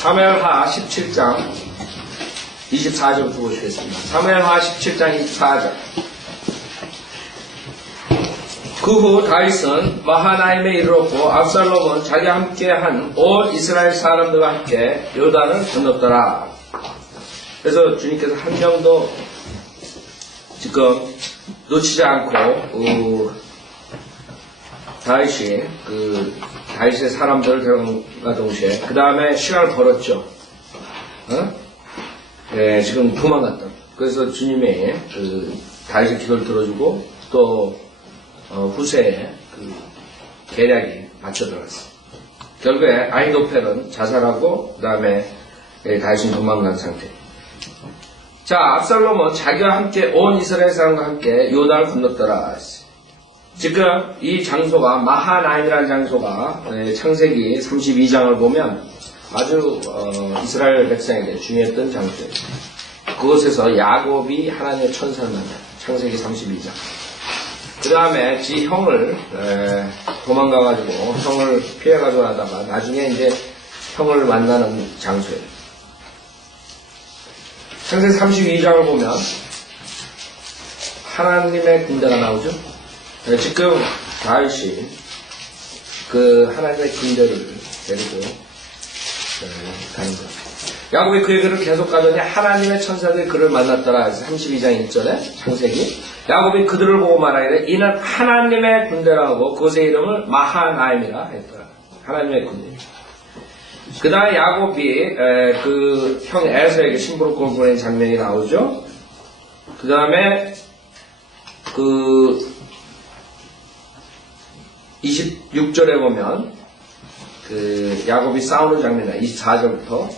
사무엘하 17장 24절 보시겠습니다. 사무엘하 17장 24절. 그 후 다윗은 마하나임에 이르렀고 압살롬은 자기와 함께한 온 이스라엘 사람들과 함께 요단을 건넜더라. 그래서 주님께서 한 명도 지금 놓치지 않고 다윗이 다윗의 사람들을 데려간과 동시에 그 다음에 시간을 벌었죠. 지금 도망갔다. 그래서 주님의 다윗의 기도를 들어주고 또 후세에 계략이 맞춰 들어갔어요. 결국에 아히도펠은 자살하고 그 다음에 다윗은 도망간 상태. 자, 압살롬은 자기와 함께 온 이스라엘 사람과 함께 요단을 건넜더라. 지금 이 장소가 마하나임이라는 장소가 창세기 32장을 보면 아주 이스라엘 백성에게 중요했던 장소예요. 그곳에서 야곱이 하나님의 천사를 만나요. 창세기 32장. 그 다음에 지 형을 도망가가지고 형을 피해가지고 하다가 나중에 이제 형을 만나는 장소예요. 창세기 32장을 보면 하나님의 군대가 나오죠. 지금 다윗이 하나님의 군대를 데리고 가는 거예요. 야곱이 그 얘기를 계속 가더니 하나님의 천사들이 그를 만났더라. 32장 1절에 창세기. 야곱이 그들을 보고 말하기를 이는 하나님의 군대라고 그것의 이름을 마하나임이라 했더라. 하나님의 군대. 그 다음에 야곱이 그 형 에서에게 신부름꾼을 보낸 장면이 나오죠. 그 다음에 26절에 보면 야곱이 싸우는 장면이다. 24절부터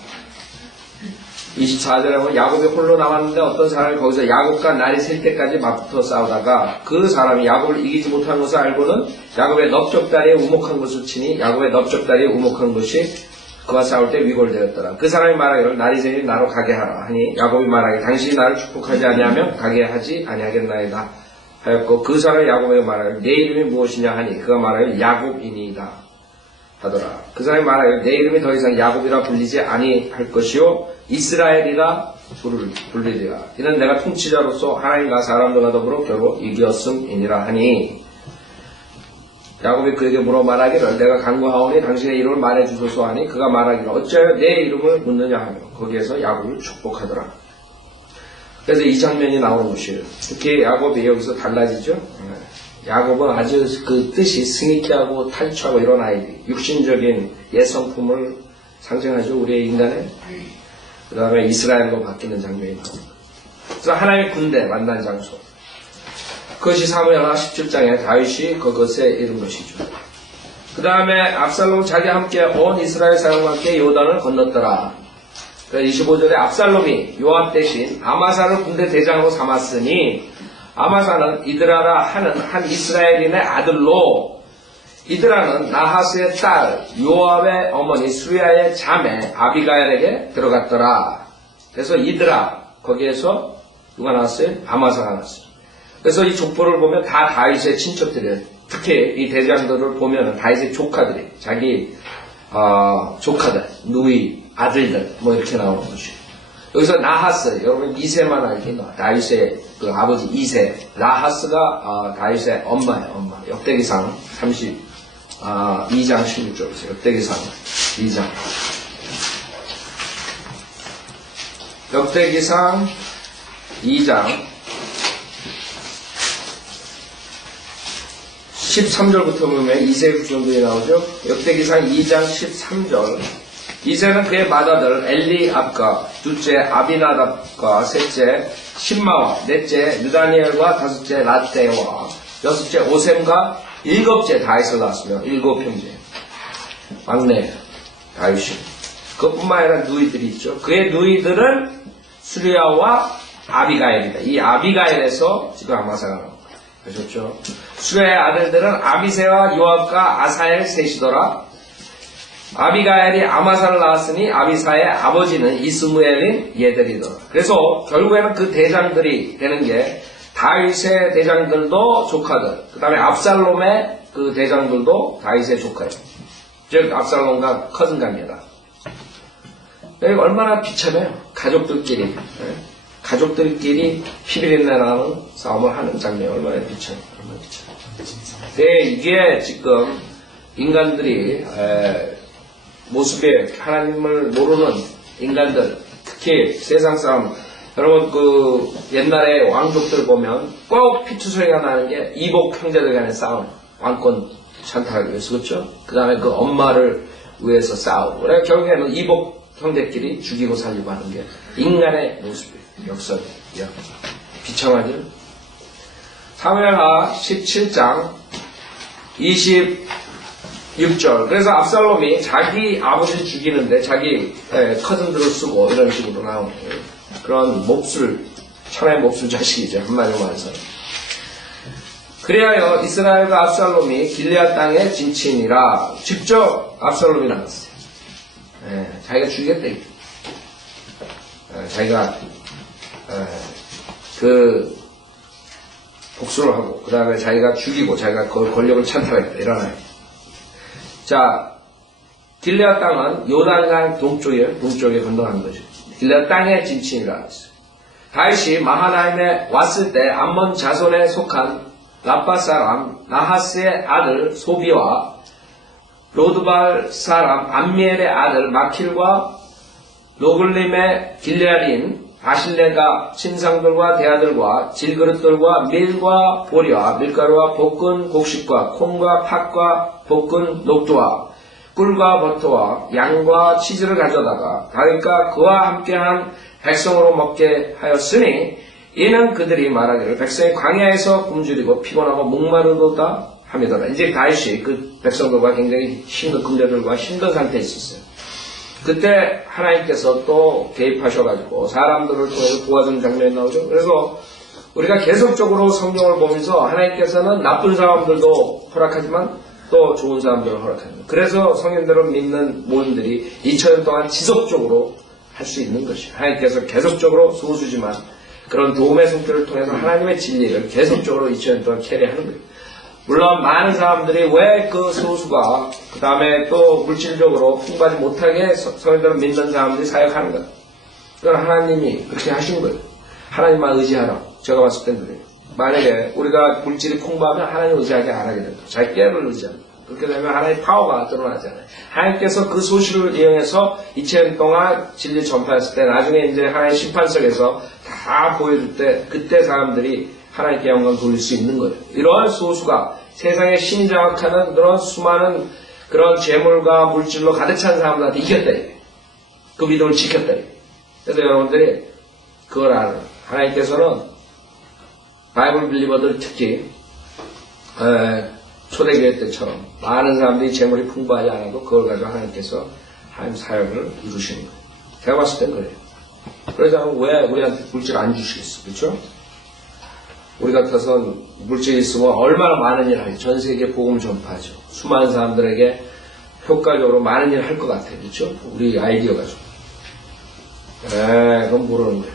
24절에 보면 야곱이 홀로 남았는데 어떤 사람이 거기서 야곱과 날이 셀 때까지 맞붙어 싸우다가 그 사람이 야곱을 이기지 못한 것을 알고는 야곱의 넓적다리에 우목한 것을 치니 야곱의 넓적다리에 우목한 것이 그와 싸울 때 위골되었더라. 그 사람이 말하기를 날이 새니 나로 가게 하라 하니 야곱이 말하기를 당신이 나를 축복하지 아니하면 가게 하지 아니하겠나이다 하였고 그 사람이 야곱에게 말하기를 내 이름이 무엇이냐 하니 그가 말하기를 야곱이니이다 하더라. 그 사람이 말하기를 내 이름이 더 이상 야곱이라 불리지 아니할 것이요 이스라엘이라 불리리라. 이는 내가 통치자로서 하나님과 사람들과 더불어 겨루 이겼음이니라 하니 야곱이 그에게 물어 말하기를 내가 간구하오니 당신의 이름을 말해주소서 하니 그가 말하기를 어찌하여 내 이름을 묻느냐 하며 거기에서 야곱을 축복하더라. 그래서 이 장면이 나오는 것이에요. 특히 야곱이 여기서 달라지죠. 야곱은 아주 그 뜻이 승리케하고 탈취하고 이런 아이들, 육신적인 예성품을 상징하죠. 우리의 인간의. 그 다음에 이스라엘로 바뀌는 장면이 나옵니다. 그래서 하나님의 군대 만난 장소. 그것이 사무엘하 17장에 다윗이 그것에 이른 것이죠. 그 다음에 압살롬 자기와 함께 온 이스라엘 사람과 함께 요단을 건넜더라. 25절에 압살롬이 요압 대신 아마사를 군대 대장으로 삼았으니 아마사는 이드라라 하는 한 이스라엘인의 아들로 이드라는 나하스의 딸 요압의 어머니 수리아의 자매 아비가일에게 들어갔더라. 그래서 이드라 거기에서 누가 나왔어요? 아마사가 나왔어요. 그래서 이 족보를 보면 다 다윗의 친척들이에요. 특히 이 대장들을 보면 다윗의 조카들이 자기 조카들, 누이, 아들들 뭐 이렇게 나오는 것이에요. 여기서 나하스, 여러분 이세만 알긴 다윗의 그 아버지 이세, 나하스가 다윗의 엄마예요. 엄마. 역대기상 32장 16절에서 역대기상 2장. 역대기상 2장 13절부터 보면 이세의 후손들이 나오죠. 역대기상 2장 13절. 이세는 그의 맏아들 엘리압과 둘째 아비나답과 셋째 신마와 넷째 느다니엘과 다섯째 라떼와 여섯째 오셈과 일곱째 다윗을 낳았으며 일곱 형제. 막내 다윗이. 그것뿐만 아니라 누이들이 있죠. 그의 누이들은 수리아와 아비가일이다. 이 아비가일에서 지금 아마사가 나옵니다. 아셨죠? 수리아의 아들들은 아비새와 요압과 아사엘 셋이더라. 아비가일이 아마사를 낳았으니 아비사의 아버지는 이스무엘인 얘들이더라. 그래서 결국에는 그 대장들이 되는 게 다윗의 대장들도 조카들, 그 다음에 압살롬의 그 대장들도 다윗의 조카예요. 즉 압살롬과 커슨 관계다. 여기 얼마나 비참해요. 가족들끼리. 가족들끼리 피비린내 나는 싸움을 하는 장면이 얼마나 비참해요. 얼마나 비참해요. 네, 이게 지금 인간들이 모습에 하나님을 모르는 인간들, 특히 세상 사람, 여러분 그 옛날에 왕족들 보면 꼭 피투소리가 나는 게 이복 형제들 간의 싸움, 왕권 찬탈하기 위해서, 그렇죠? 그 다음에 그 엄마를 위해서 싸우고, 그래 결국에는 이복 형제끼리 죽이고 살리고 하는 게 인간의 모습이에요. 역설이에요. 비참하죠? 사무엘하 17장 26절. 그래서 압살롬이 자기 아버지를 죽이는데 자기 커즌들을 쓰고 이런 식으로 나오는 그런 몹술, 천하의 몹술 자식이죠. 한마디로 말해서. 그리하여 이스라엘과 압살롬이 길르앗 땅에 진친이라 직접 압살롬이 나갔어요. 자기가 죽이겠다. 자기가 그 복수를 하고 그 다음에 자기가 죽이고 자기가 그 권력을 찬탈하겠다. 일어나요. 자, 길르앗 땅은 요단강 동쪽에 건너간 거죠. 길르앗 땅의 진친이라 했어요. 다윗이 마하나임에 왔을 때 암몬 자손에 속한 라빠 사람 나하스의 아들 소비와 로드발 사람 암미엘의 아들 마킬과 로글림의 길레알인 바실레가 신상들과 대아들과 질그릇들과 밀과 보리와 밀가루와 볶은 곡식과 콩과 팥과 볶은 녹두와 꿀과 버터와 양과 치즈를 가져다가 다윗과 그와 함께한 백성으로 먹게 하였으니 이는 그들이 말하기를 백성이 광야에서 굶주리고 피곤하고 목마르도다 함이더라. 이제 다윗이 그 백성들과 굉장히 힘든 군대들과 힘든 상태에 있었어요. 그때 하나님께서 또 개입하셔가지고 사람들을 통해서 도와주는 장면이 나오죠. 그래서 우리가 계속적으로 성경을 보면서 하나님께서는 나쁜 사람들도 허락하지만 또 좋은 사람들을 허락합니다. 그래서 성인들을 믿는 모임들이 2000년 동안 지속적으로 할 수 있는 것이에요. 하나님께서 계속적으로 소수지만 그런 도움의 손길을 통해서 하나님의 진리를 계속적으로 2000년 동안 캐리하는 거예요. 물론 많은 사람들이 왜 그 소수가 그 다음에 또 물질적으로 풍부하지 못하게 성인들을 믿는 사람들이 사역하는 거예요. 그건 하나님이 그렇게 하신 거예요. 하나님만 의지하라. 제가 봤을 땐 그래요. 만약에 우리가 물질이 풍부하면 하나님 의지하게 안 하게 됩니다. 자기 깨를 의지합니다. 그렇게 되면 하나님의 파워가 드러나잖아요. 하나님께서 그 소식을 이용해서 2000년 동안 진리 전파했을 때 나중에 이제 하나님의 심판석에서 다 보여줄 때 그때 사람들이 하나님께 영광 돌릴 수 있는 거예요. 이러한 소수가 세상에 신장악하는 그런 수많은 그런 재물과 물질로 가득 찬 사람들한테 이겼다. 그 믿음을 지켰다. 그래서 여러분들이 그걸 알아요. 하나님께서는 바이블 빌리버들 특히 초대교회 때처럼 많은 사람들이 재물이 풍부하지 않아도 그걸 가지고 하나님께서 하나님 사역을 이루시는 거예요. 제가 봤을 땐 그래요. 그러자 왜 우리한테 물질 안 주시겠어? 그렇죠? 우리 같아서는 물질이 있으면 얼마나 많은 일을 하죠. 전 세계 복음 전파하죠. 수많은 사람들에게 효과적으로 많은 일을 할 것 같아요. 그렇죠? 우리 아이디어 가지고. 그건 모르는 거예요.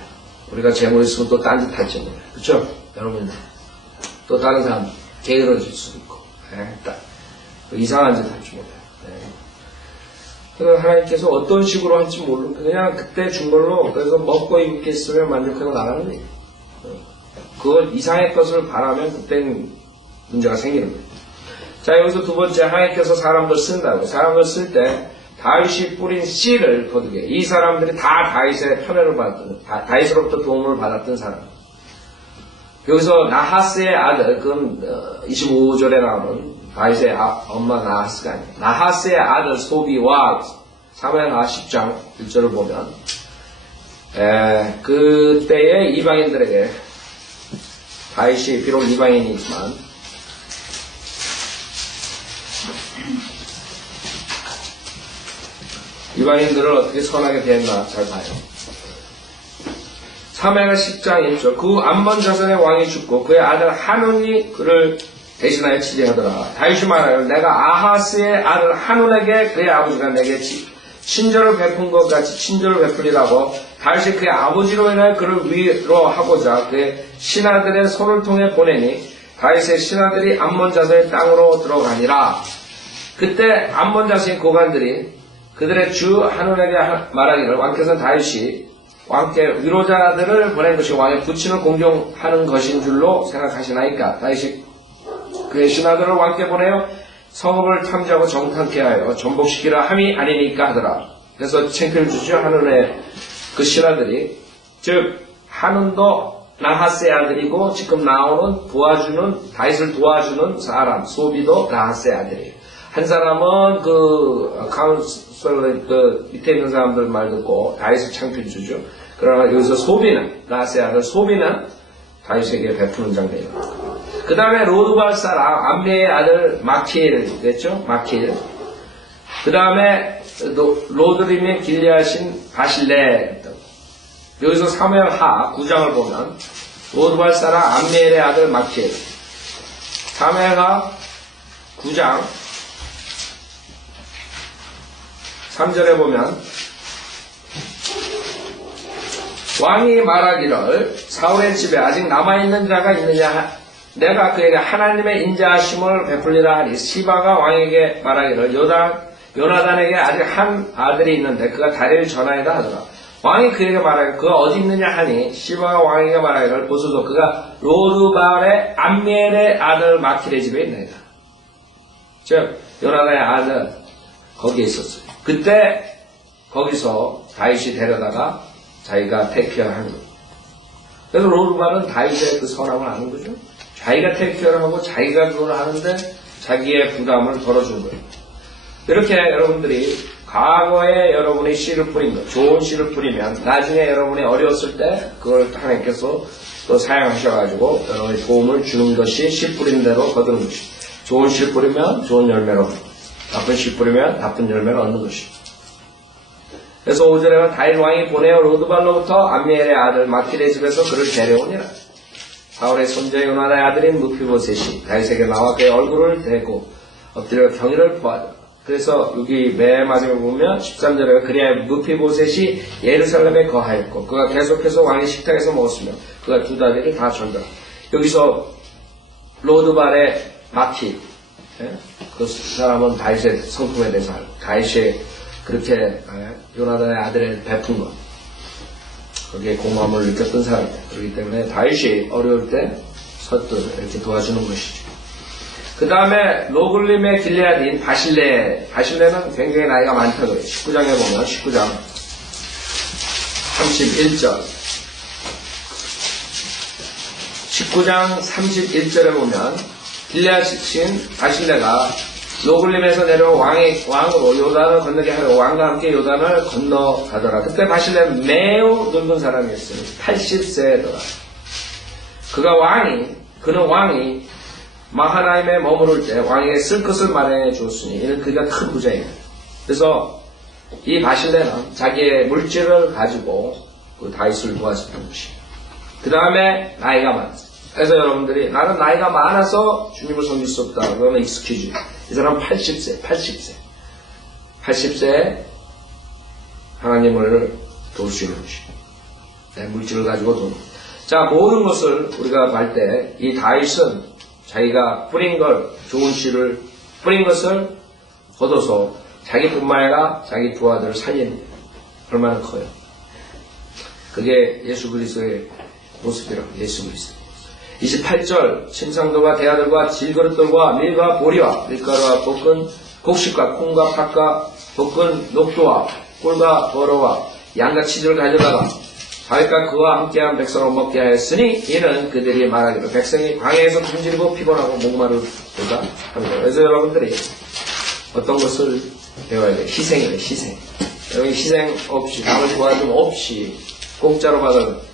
우리가 재물 있으면 또 딴짓 할지 몰라요. 그렇죠? 여러분들. 또 다른 사람 게으러질 수도 있고. 이상한 짓 할 줄 몰라요. 그래서 하나님께서 어떤 식으로 할지 모르고 그냥 그때 준 걸로 그래서 먹고 입게 있으면 만족하고 나가는 거예요. 그걸 이상의 것을 바라면 그때는 문제가 생기는 거예요. 자, 여기서 두 번째 하나님께서 사람들 쓴다고. 사람들 쓸 때 다윗이 뿌린 씨를 거두게. 이 사람들이 다 다윗의 편애를 받았던, 다윗으로부터 도움을 받았던 사람. 여기서 나하스의 아들, 그건 25절에 나오는 다윗의 엄마 나하스가 아니에요. 나하스의 아들 소비와 사무엘하 10장 1절을 보면 그때의 이방인들에게 다윗이 비록 이방인이지만 이방인들을 어떻게 선하게 대했나 잘 봐요. 사무엘하 10장 1절 그 암몬 자손의 왕이 죽고 그의 아들 한운이 그를 대신하여 치리하더라. 다윗이 말하여 내가 아하스의 아들 한운에게 그의 아버지가 내게 친절을 베푼 것 같이 친절을 베풀리라고 다윗이 그의 아버지로 인하여 그를 위로하고자 그의 신하들의 손을 통해 보내니 다윗의 신하들이 암몬 자손의 땅으로 들어가니라. 그때 암몬 자손의 고관들이 그들의 주 한온에게 말하기를 왕께서는 다윗이 왕께 위로자들을 보낸 것이 왕의 부친을 공경하는 것인 줄로 생각하시나이까. 다윗이 그의 신하들을 왕께 보내어 성읍을 탐지하고 정탐케 하여 전복시키라 함이 아니니까 하더라. 그래서 창피를 주죠. 한온의 그 신하들이, 즉 한온도 나하스의 아들이고 지금 나오는 도와주는, 다윗을 도와주는 사람 소비도 나하스의 아들이에요. 한 사람은 그 카운슬 그 밑에 있는 사람들 말 듣고 다윗을 창피를 주죠. 그러나 여기서 소비는, 나하스의 아들 소비는 다윗에게 베푸는 장면입니다. 그 다음에 로드발 사람 암미의 아들 마키엘 됐죠? 마키엘. 그 다음에 로드림의 길리아신 바실레. 여기서 사무엘하 9장을 보면 로드발 사람 암미엘의 아들 마키엘. 사무엘하 9장 3절에 보면 왕이 말하기를 사울의 집에 아직 남아있는 자가 있느냐, 내가 그에게 하나님의 인자하심을 베풀리라 하니 시바가 왕에게 말하기를 요나단에게 아직 한 아들이 있는데 그가 다리를 전하이다 하더라. 왕이 그에게 말하기를 그가 어디 있느냐 하니 시바가 왕에게 말하기를 보소서 그가 로드발의 암미엘의 아들 마킬의 집에 있나이다. 즉 요나단의 아들 거기에 있었어요. 그때 거기서 다윗이 데려다가 자기가 테이크케어를 하는 거죠. 그래서 로드발은 다윗의 그 선함을 아는 거죠. 자기가 테이크케어를 하고 자기가 그걸 하는데 자기의 부담을 덜어준 거예요. 이렇게 여러분들이 과거에 여러분이 씨를 뿌린 것, 좋은 씨를 뿌리면 나중에 여러분이 어려웠을 때 그걸 하나님께서 또 사용하셔가지고 여러분이 도움을 주는 것이 씨 뿌린 대로 거두는 것이. 좋은 씨 뿌리면 좋은 열매를 얻고 나쁜 씨 뿌리면 나쁜 열매를 얻는 것이. 그래서 5절에는 다윗 왕이 보내어 로드발로부터 암미엘의 아들 마킬의 집에서 그를 데려오니라. 사울의 손자 요나단의 아들인 무피보셋이 다윗에게 나와 그의 얼굴을 대고 엎드려 경의를 구하더라. 그래서 여기 맨 마지막에 보면 13절에 그리하여 무피보셋이 예루살렘에 거하였고 그가 계속해서 왕의 식탁에서 먹었으며 그가 두 다리를 다 절더라. 여기서 로드발의 마키, 그 사람은 다윗의 성품에 대해서 알고 다윗이 그렇게 요나단의 아들을 베푼 것, 거기에 고마움을 느꼈던 사람이에요. 그렇기 때문에 다윗이 어려울 때 서뜻 이렇게 도와주는 것이죠. 그 다음에 로글림의 길레아디인 바실레. 바실레는 굉장히 나이가 많다고 해요. 19장에 보면 19장 31절 19장 31절에 보면 길레아신 바실레가 로글림에서 내려온 왕으로 요단을 건너게 하려 왕과 함께 요단을 건너가더라. 그때 바실레는 매우 늙은 사람이었어요. 80세더라. 그는 왕이 마하나임에 머무를 때 왕에게 쓸 것을 마련해 주었으니 이는 그가 큰 부자예요. 그래서 이 바실레는 자기의 물질을 가지고 그 다윗을 도와줬던 것이에요. 그 다음에 나이가 많았어요. 그래서 여러분들이 나는 나이가 많아서 주님을 섬길 수 없다. 그러면 익스큐즈. 이 사람 80세에 하나님을 도울 수 있는 것이에요. 내 물질을 가지고 도는. 자, 모든 것을 우리가 볼 때 이 다윗은 자기가 뿌린 걸, 좋은 씨를 뿌린 것을 거둬서 자기뿐만 아니라 자기 두 아들을 살리는 얼마나 커요. 그게 예수 그리스도의 모습이라고. 예수 그리스도. 28절 침상들과 대아들과 질그릇들과 밀과 보리와 밀가루와 볶은 곡식과 콩과 팥과 볶은 녹두와 꿀과 버러와 양과 치즈를 가져다가 다윗과 그와 함께한 백성을 먹게 하였으니 이는 그들이 말하기로 백성이 광야에서 굶주리고 피곤하고 목마르다 합니다. 그래서 여러분들이 어떤 것을 배워야 돼요? 희생이에요. 희생. 여러분 희생 없이 남을 도와줌 없이 공짜로 받은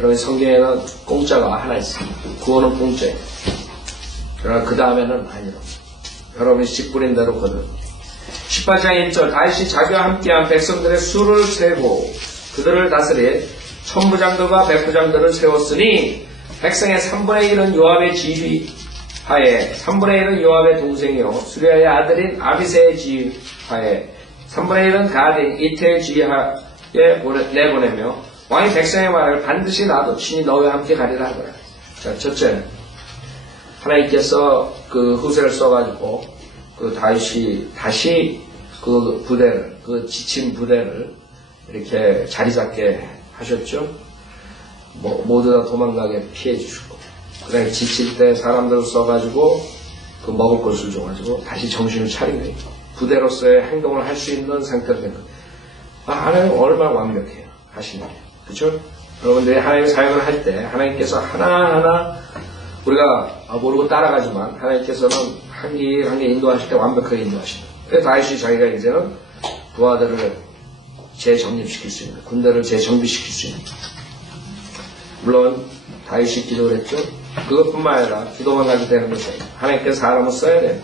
여러분 성경에는 공짜가 하나 있습니다. 구원은 공짜예요. 그러나 그 다음에는 아니라 여러분이 씨 뿌린 대로 거둔. 18장 1절 다윗이 자기와 함께한 백성들의 수를 세고 그들을 다스릴 천부장들과 백부장들을 세웠으니 백성의 3분의 1은 요압의 지휘하에 3분의 1은 요압의 동생이요 수리아의 아들인 아비새의 지휘하에 3분의 1은 가드인 이태의 지휘하에 내보내며 왕이 백성의 말을 반드시 나도 친히 너희와 함께 가리라 하더라. 자, 첫째, 하나님께서 그 후세를 써가지고 그 다윗이 다시 그 부대를, 그 지친 부대를 이렇게 자리 잡게 하셨죠. 모두 다 도망가게 피해 주시고, 그 다음에 지칠 때 사람들을 써가지고 그 먹을 것을 줘가지고 다시 정신을 차리게 부대로서의 행동을 할 수 있는 상태가 된 거예요. 하나님 얼마나 완벽해요. 하시는 게. 그쵸? 여러분들이 하나님의 사역을 할 때 하나님께서 하나하나 우리가 모르고 따라가지만 하나님께서는 한 길 한 길 인도하실 때 완벽하게 인도하신다. 그래서 다윗이 자기가 이제는 부하들을 재정립시킬 수 있는, 군대를 재정비시킬 수 있는. 물론 다윗이 기도를 했죠. 그것뿐만 아니라 기도만 가지고 되는 것이 아니라 하나님께서 사람을 써야 돼요.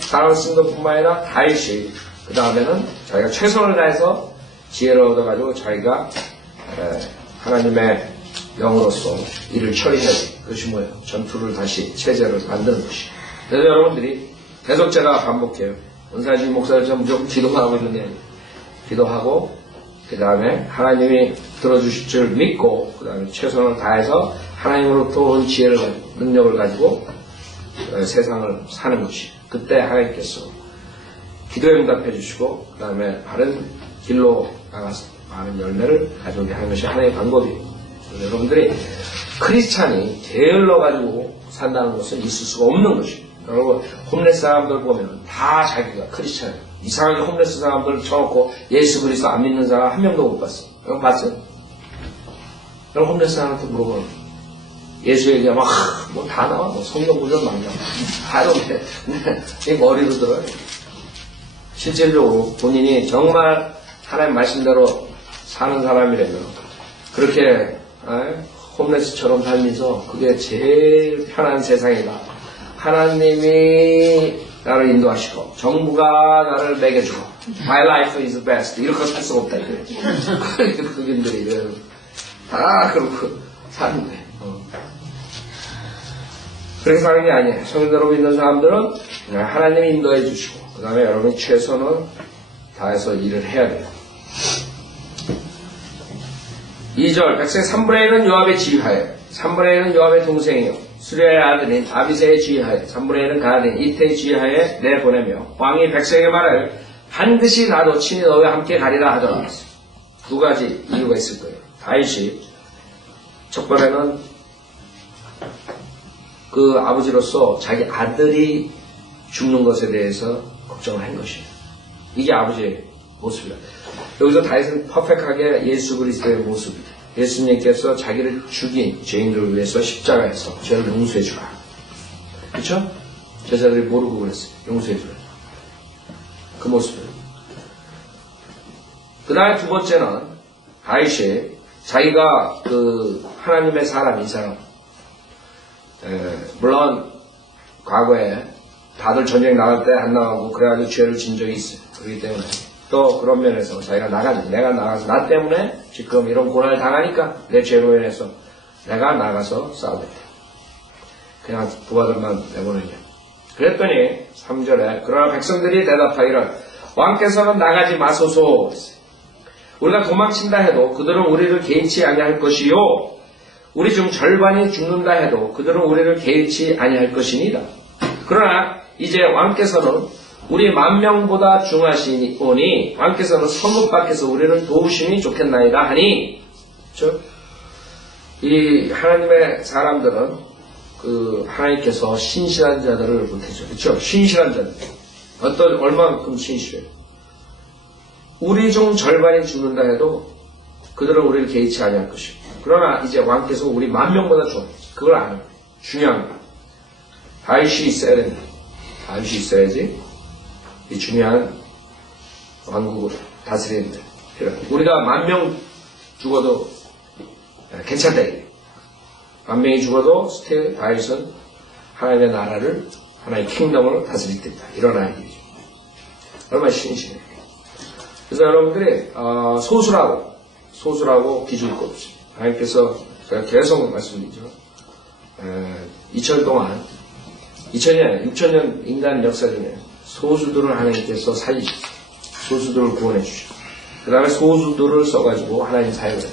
사람을 쓴 것뿐만 아니라 다윗이 그 다음에는 자기가 최선을 다해서 지혜를 얻어가지고 자기가 하나님의 영으로서 일을 처리해야 돼요. 그것이 뭐예요? 전투를 다시 체제를 만드는 것이. 그래서 여러분들이 계속 제가 반복해요. 은사진 목사들처럼 무조건 기도만 하고 있는 게 아니에요. 기도하고 그 다음에 하나님이 들어주실 줄 믿고 그 다음에 최선을 다해서 하나님으로부터 온 지혜를 가지고 능력을 가지고 세상을 사는 것이. 그때 하나님께서 기도에 응답해 주시고 그 다음에 바른 길로 나가서 많은 열매를 가져오게 하는 것이 하나의 방법이에요. 여러분들이 크리스찬이 게을러가지고 산다는 것은 있을 수가 없는 것이에요. 여러분 홈레스 사람들 보면 다 자기가 크리스찬이에요. 이상하게 홈레스 사람들 쳐놓고 예수 그리스도 안 믿는 사람 한 명도 못 봤어요. 여러분 봤어요? 여러분 홈레스 사람한테 물어보면 예수 얘기가 막 뭐 다 나와. 뭐 성경 구절 막 나와. 다 이렇게 이 머리로 들어요. 실질적으로 본인이 정말 하나님 말씀대로 사는 사람이라면 그렇게 홈레스처럼 살면서 그게 제일 편한 세상이다. 하나님이 나를 인도하시고 정부가 나를 먹여주고 My life is best 이렇게 살 수가 없다 이거지. 그분들이 다 그러고 사는데 그렇게 사는 게 아니에요. 성도로 믿는 사람들은 하나님이 인도해 주시고 그 다음에 여러분이 최선을 다해서 일을 해야 돼요. 2절 백성 3분의 1은 요압의 지휘하에 3분의 1은 요압의 동생이요 수리아의 아들인 아비새의 지휘하에 3분의 1은 가드인 이태의 지휘하에 내보내며 왕이 백성에게 말하여 반드시 나도 친히 너와 함께 가리라 하더라. 두 가지 이유가 있을 거예요. 다윗이 첫 번째는 그 아버지로서 자기 아들이 죽는 것에 대해서 걱정을 한 것이에요. 이게 아버지의 모습이에요. 여기서 다윗은 퍼펙트하게 예수 그리스도의 모습이에요. 예수님께서 자기를 죽인 죄인들을 위해서 십자가에서 죄를 용서해 주라. 그렇죠? 제자들이 모르고 그랬어요. 용서해 주라. 그 모습이에요. 그 다음에 두 번째는 다윗이 자기가 그 하나님의 사람 이 사람 물론 과거에 다들 전쟁 나갈 때 안 나가고 그래가지고 죄를 진 적이 있어요. 그렇기 때문에 또 그런 면에서 자기가 내가 나가서 나 때문에 지금 이런 고난을 당하니까 내 죄로 인해서 내가 나가서 싸우겠다. 그냥 부하들만 내보내냐. 그랬더니 3절에 그러나 백성들이 대답하기를 왕께서는 나가지 마소서. 우리가 도망친다 해도 그들은 우리를 개의치 아니할 것이요 우리 중 절반이 죽는다 해도 그들은 우리를 개의치 아니할 것이니라. 그러나 이제 왕께서는 우리 10,000명보다 중하시오니 왕께서는 성읍 밖에서 우리를 도우심이 좋겠나이다 하니. 그렇죠? 이 하나님의 사람들은 그 하나님께서 신실한 자들을 못해줘. 그렇죠? 신실한 자들. 얼마만큼 신실해요. 우리 중 절반이 죽는다 해도 그들은 우리를 개의치 아니할 것이고 그러나 이제 왕께서 우리 10,000명보다 좋아. 그걸 아는 거예요. 중요한 거예요. 다윗이 있어야 됩니다. 다윗이 있어야지 이 중요한 왕국을 다스리는 데 우리가 10,000명 죽어도 괜찮다. 10,000명이 죽어도 스틸 다윗은 하나님의 나라를 하나의 킹덤을 다스릴 때다. 이런 아이디어죠. 얼마나 신실해요. 그래서 여러분들이 소수라고 기죽을 것 없습니다. 하나님께서 제가 계속 말씀드리죠. 2000년 6,000년 인간 역사 중에 소수들을 하나님께서 살리셨어요. 소수들을 구원해 주시고 그 다음에 소수들을 써가지고 하나님 사역을 해요.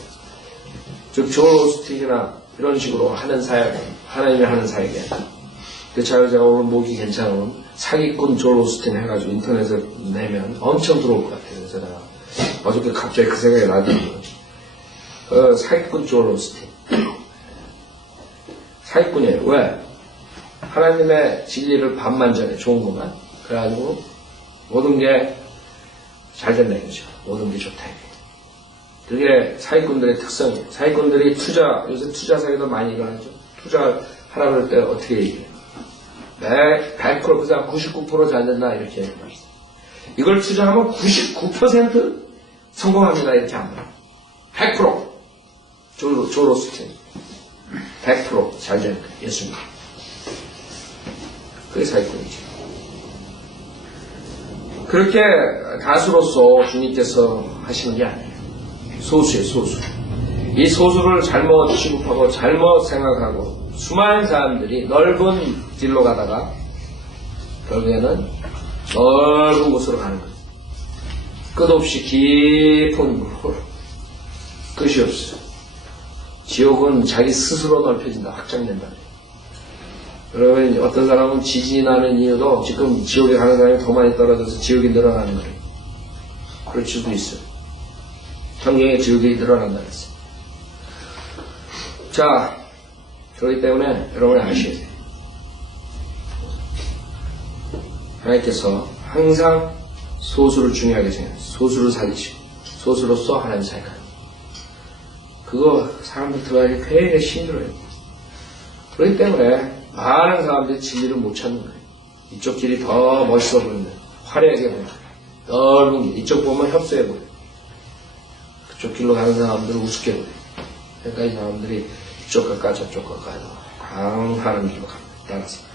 즉 조엘 오스틴이나 이런 식으로 하는 사역 하나님이 하는 사역이 아니라 그 차를 제가 오늘 목이 괜찮은 사기꾼 존 오스틴 해가지고 인터넷에 내면 엄청 들어올 것 같아요. 그래서 내가 어저께 갑자기 그 생각이 나더라고요. 사기꾼 존 오스틴. 사기꾼이에요. 왜? 하나님의 진리를 반만 전해. 좋은 것만. 그래가지고 모든 게 잘 된다 이거죠. 모든 게 좋다. 그게 사기꾼들의 특성이에요. 사기꾼들이 요새 투자 사기도 많이 일어나죠. 투자 하라 그럴 때 어떻게 얘기해요? 100%, 그냥 99% 잘 된다, 이렇게 얘기합니다. 이걸 투자하면 99% 성공합니다, 이렇게 합니다. 100%. 조로스틴. 100% 잘 된다, 예수님. 그게 사기꾼이죠. 그렇게 가수로서 주님께서 하시는 게 아니에요. 소수예요, 소수. 이 소수를 잘못 취급하고 잘못 생각하고 수많은 사람들이 넓은 길로 가다가 결국에는 넓은 곳으로 가는 거예요. 끝없이 깊은 홀. 끝이 없어요. 지옥은 자기 스스로 넓혀진다, 확장된다. 여러분, 어떤 사람은 지진이 나는 이유도 지금 지옥에 가는 사람이 더 많이 떨어져서 지옥이 늘어나는 거예요. 그럴 수도 있어요. 성경에 지옥이 늘어난다 그랬어요. 자, 그렇기 때문에 여러분이 아셔야 돼요. 하나님께서 항상 소수를 중요하게 생각해요. 소수를 살리시고 소수로서 하나님 사역하는 그거 사람들 들어가기 굉장히 힘들어요. 그렇기 때문에 많은 사람들이 진리를 못 찾는 거예요. 이쪽 길이 더 멋있어 보이는 화려하게 보이는 넓은 길. 이쪽 보면 협소해 보여요. 그쪽 길로 가는 사람들은 우습게 보여요. 그러니까 이 사람들이 이쪽 가까 저쪽 가까이 강하는 길로 갑니다. 따라서.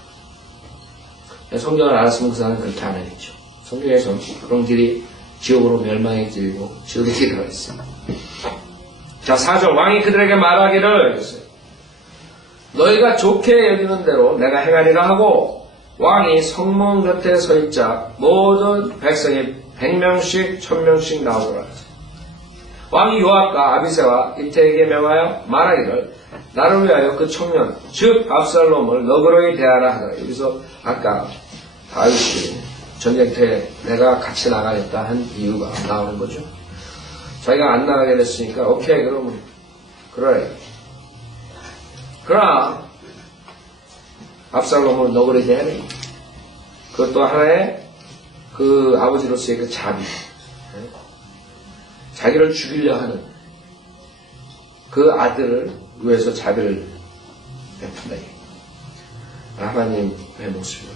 성경을 알았으면 그 사람은 그렇게 안 하겠죠. 성경에서 그런 길이 지옥으로 멸망의 길이고 지옥의 길이라고 했어요. 자, 4절 왕이 그들에게 말하기를 했어요. 너희가 좋게 여기는 대로 내가 행하리라 하고 왕이 성문 곁에 서 있자 모든 백성이 100명씩 1000명씩 나오더라. 왕이 요압과 아비새와 이태에게 명하여 말하기를 나를 위하여 그 청년 즉 압살롬을 너그러이 대하라 하더라. 여기서 아까 다윗이 전쟁터에 내가 같이 나가겠다 한 이유가 나오는 거죠. 자기가 안 나가게 됐으니까 오케이 그러면 그래. 그러나 압살롬을 너그러이 대해야 돼. 그것도 하나의 그 아버지로서의 그 자비. 자기를 죽이려 하는 그 아들을 위해서 자비를 베푼다. 하나님의 모습이요.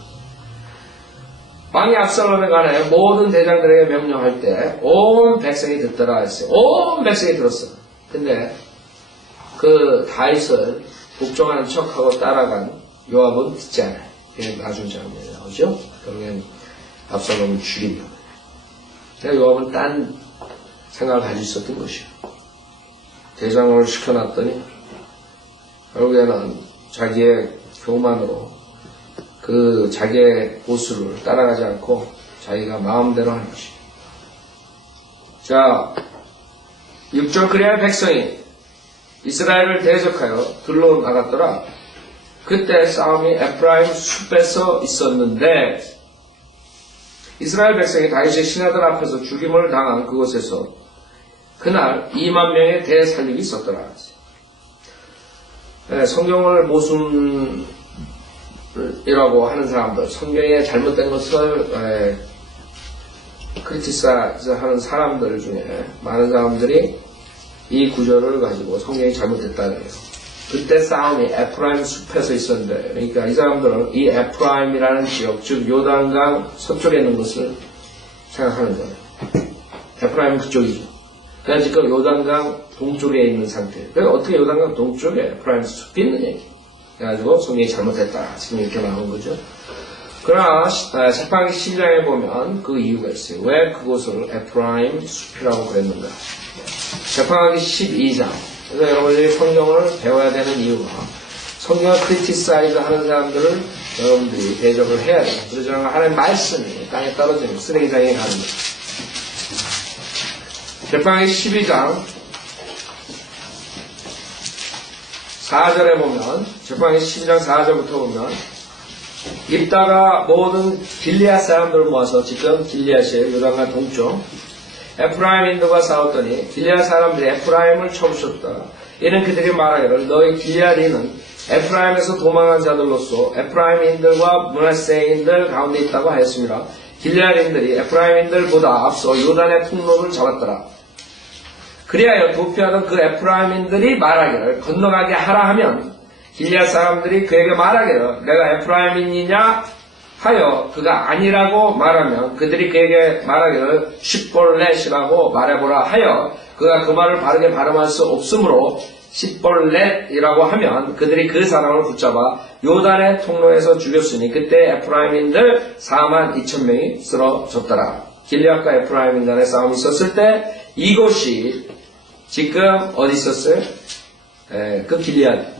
왕이 압살롬에 관하여 모든 대장들에게 명령할 때 온 백성이 듣더라 했어요. 온 백성이 들었어. 근데 그 다윗을 복종하는 척하고 따라간 요압은 듣지 않아요. 이게 나중 장면에 나오죠. 결국엔 압살롬을 죽인 거예요. 그러니까 요압은 딴 생각을 가지고 있었던 것이요. 대장을 시켜놨더니 결국에는 자기의 교만으로 그 자기의 보수를 따라가지 않고 자기가 마음대로 하는 것이요. 자, 6절 그리하여 백성이 이스라엘을 대적하여 들러 나갔더라. 그때 싸움이 에프라임 숲에서 있었는데 이스라엘 백성이 다윗의 신하들 앞에서 죽임을 당한 그곳에서 그날 2만 명의 대살림이 있었더라. 성경을 모순이라고 하는 사람들, 성경에 잘못된 것을 크리티사이즈 하는 사람들 중에 많은 사람들이 이 구절을 가지고 성경이 잘못됐다는 거예요. 그때 싸움이 에프라임 숲에서 있었는데, 그러니까 이 사람들은 이 에프라임이라는 지역, 즉 요단강 서쪽에 있는 것을 생각하는 거예요. 에프라임은 그쪽이죠. 그냥 지금 요단강 동쪽에 있는 상태예요. 그래서 어떻게 요단강 동쪽에 에프라임 숲이 있느냐. 그래가지고 성경이 잘못됐다. 지금 이렇게 나온 거죠. 그러나 사사기 12장에 보면 그 이유가 있어요. 왜 그곳을 에프라임 숲이라고 그랬는가. 사사기 12장. 그래서 여러분들이 성경을 배워야 되는 이유가 성경을 크리티사이즈 하는 사람들을 여러분들이 대적을 해야 돼요. 그래서 하나님 말씀이 땅에 떨어지는 쓰레기장에 가는 거예요. 사사기 12장 4절에 보면 사사기 12장 4절부터 보면 입다가 모든 길리앗 사람들을 모아서 지금 길리앗의 요단강 동쪽 에프라임인들과 싸웠더니 길리앗 사람들이 에프라임을 쳐부셨다. 이는 그들이 말하기를 너희 길리앗인은 에프라임에서 도망한 자들로서 에프라임인들과 므낫세인들 가운데 있다고 하였습니다. 길리앗인들이 에프라임인들보다 앞서 요단의 통로를 잡았더라. 그리하여 도피하던 그 에프라임인들이 말하기를 건너가게 하라 하면 길리앗 사람들이 그에게 말하기를 내가 에프라임인이냐 하여 그가 아니라고 말하면 그들이 그에게 말하기를 십볼렛이라고 말해보라 하여 그가 그 말을 바르게 발음할 수 없으므로 십볼렛이라고 하면 그들이 그 사람을 붙잡아 요단의 통로에서 죽였으니 그때 에프라임인들 42,000명이 쓰러졌더라. 길리앗과 에프라임인 간의 싸움이 있었을 때 이곳이 지금 어디 있었어요? 그 길리앗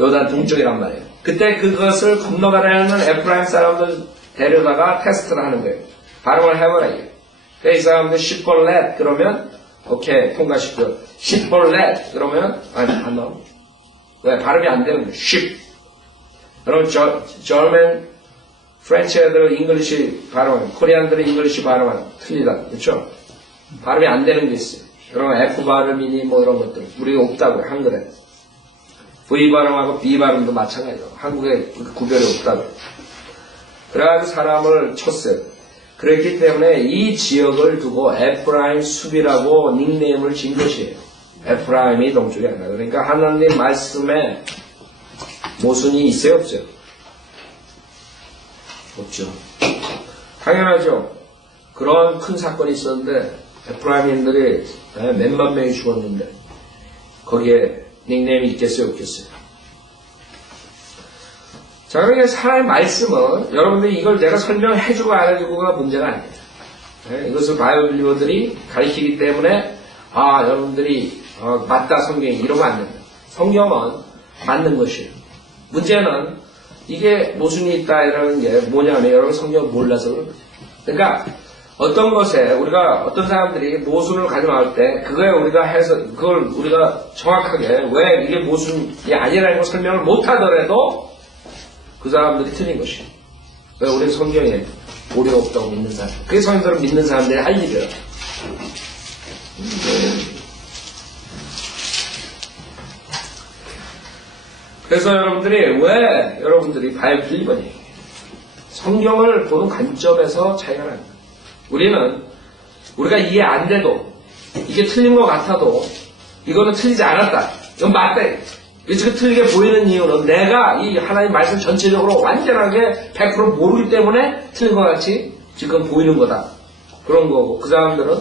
요단 동쪽이란 말이에요. 그때 그것을 건너가려는 에프라임 사람들 데려다가 테스트를 하는 거예요. 발음을 해보라 이게. 이 사람들 십볼렛 그러면 오케이 통과시켜. 십볼렛 그러면 안 나와. 왜 발음이 안 되는 거예요. 십. 그럼 German, 프렌치 애들 잉글리시 발음하는, 코리안들은 잉글리시 발음하는 틀리다. 그렇죠? 발음이 안 되는 게 있어요. 그러면 F 발음이니 뭐 이런 것들 우리가 없다고요. 한글에. V 발음하고 B 발음도 마찬가지예요. 한국에 구별이 없다고요. 그래가지고 사람을 쳤어요. 그랬기 때문에 이 지역을 두고 에프라임 숲이라고 닉네임을 진 것이에요. 에프라임이 동쪽이 아니라. 그러니까 하나님 말씀에 모순이 있어요, 없어요? 없죠. 당연하죠. 그런 큰 사건이 있었는데 에프라임인들이 몇만 명이 죽었는데 거기에 닉네임이 있겠어요, 없겠어요? 자, 그러니까 하나님의 말씀은 여러분들이 이걸 내가 설명해주고 안 해주고가 문제가 아니에요. 네, 이것을 바이블리버들이 가르치기 때문에 여러분들이 맞다 성경이 이러면 안 됩니다. 성경은 맞는 것이에요. 문제는 이게 모순이 있다 이라는 게 뭐냐면 여러분 성경을 몰라서 그런 거죠. 그러니까 어떤 것에 우리가 어떤 사람들이 모순을 가져나올 때 그거에 우리가 해서 그걸 우리가 정확하게 왜 이게 모순이 아니라는 걸 설명을 못하더라도 그 사람들이 틀린 것이에요. 왜 우리 성경에 오류가 없다고 믿는 사람. 그게 성경을 믿는 사람들이 할 일이에요. 그래서 여러분들이 바이블리버니 성경을 보는 관점에서 차이가 납니다. 우리가 이해 안 돼도 이게 틀린 것 같아도 이거는 틀리지 않았다. 이건 맞다. 지금 틀리게 보이는 이유는 내가 이 하나님 말씀 전체적으로 완전하게 100% 모르기 때문에 틀린 것 같이 지금 보이는 거다. 그런 거고 그 사람들은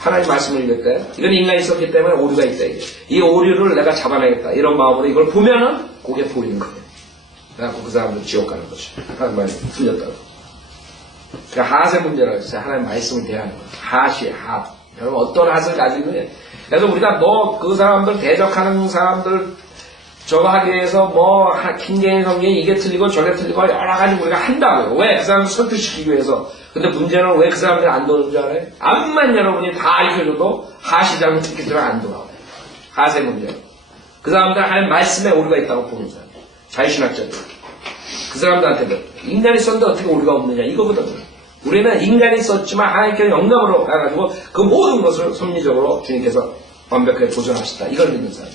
하나님 말씀을 읽을 때 이건 인간이 있었기 때문에 오류가 있다. 이 오류를 내가 잡아내겠다. 이런 마음으로 이걸 보면은 그게 보이는 거예요. 그래갖고 그 사람들은 지옥 가는 거죠. 하나님 말씀이 틀렸다고. 그러니까 핫의 문제라고 했어요. 하나님 말씀을 대하는 거예요. 핫이에요. 핫. 여러분 어떤 핫을 가지고 있느냐. 그래서 우리가 그 사람들 대적하는 사람들 저거 하기 위해서 킹게임 성경이 이게 틀리고 저게 틀리고 여러 가지 우리가 한다고요. 왜? 그 사람을 설득시키기 위해서. 근데 문제는 왜 그 사람들이 안 도는 줄 알아요? 암만 여러분이 다 알려줘도 핫이 잘못했기 때문에 안 돌아와요. 핫의 문제. 그 사람들 하나님 말씀에 오류가 있다고 보는 사람. 자유신학자들. 그 사람들한테도 인간이 썼는데 어떻게 오류가 없느냐 이거거든요. 우리는 인간이 썼지만 하나님께서 영감으로 가가지고 그 모든 것을 섭리적으로 주님께서 완벽하게 조정하셨다. 이걸 믿는 사람.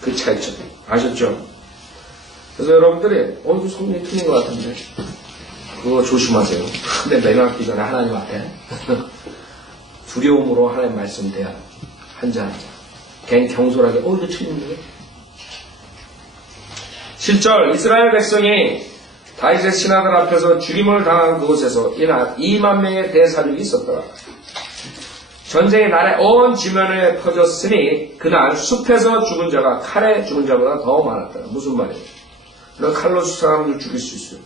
그 차이점. 아셨죠? 그래서 여러분들이 그 성경이 틀린 것 같은데 그거 조심하세요. 근데 매너하기 전에 하나님 앞에 두려움으로 하나님 말씀 대하 한자 괜히 경솔하게 이거 틀린데 7절 이스라엘 백성이 다윗의 신하들 앞에서 죽임을 당한 그곳에서 이날 2만 명의 대사륙이 있었더라. 전쟁의 날에 온 지면에 퍼졌으니 그날 숲에서 죽은 자가 칼에 죽은 자보다 더 많았더라. 무슨 말이에요? 그러니까 칼로 사람을 죽일 수 있어요.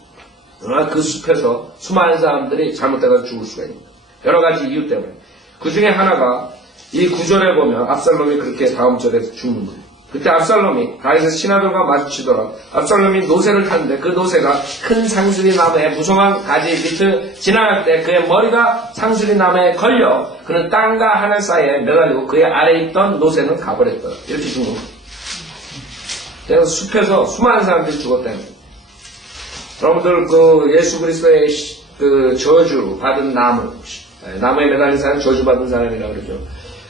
그러나 그 숲에서 수많은 사람들이 잘못돼서 죽을 수가 있습니다. 여러 가지 이유 때문에. 그 중에 하나가 이 구절에 보면 압살롬이 그렇게 다음 절에 죽는 거예요. 그때 압살롬이 다윗의 신하들과 마주치더라. 압살롬이 노새를 탔는데 그 노새가 큰 상수리 나무에 무성한 가지 밑을 지나갈 때 그의 머리가 상수리 나무에 걸려 그는 땅과 하늘 사이에 매달리고 그의 아래에 있던 노새는 가버렸더라. 이렇게 죽는 거예요. 그래서 숲에서 수많은 사람들이 죽었다는 거예요. 여러분들 그 예수 그리스도의 그 저주 받은 나무에 매달린 사람 저주 받은 사람이라고 그러죠.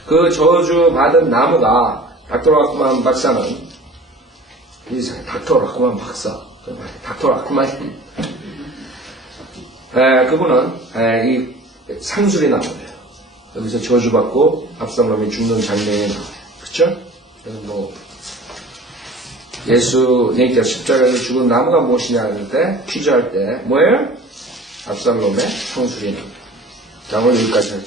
그 저주 받은 나무가 닥터 라크만 박사는 이상해. 닥터 라크만 박사. 닥터 라크만 그분은 이 상수리 나무예요. 여기서 저주받고 압살롬이 죽는 장면이 나와요. 그쵸? 그래서 뭐 예수님께서 십자가에서 죽은 나무가 무엇이냐 할 때 퀴즈할 때 뭐예요? 압살롬의 상수리 나무. 자, 오늘 여기까지 하죠.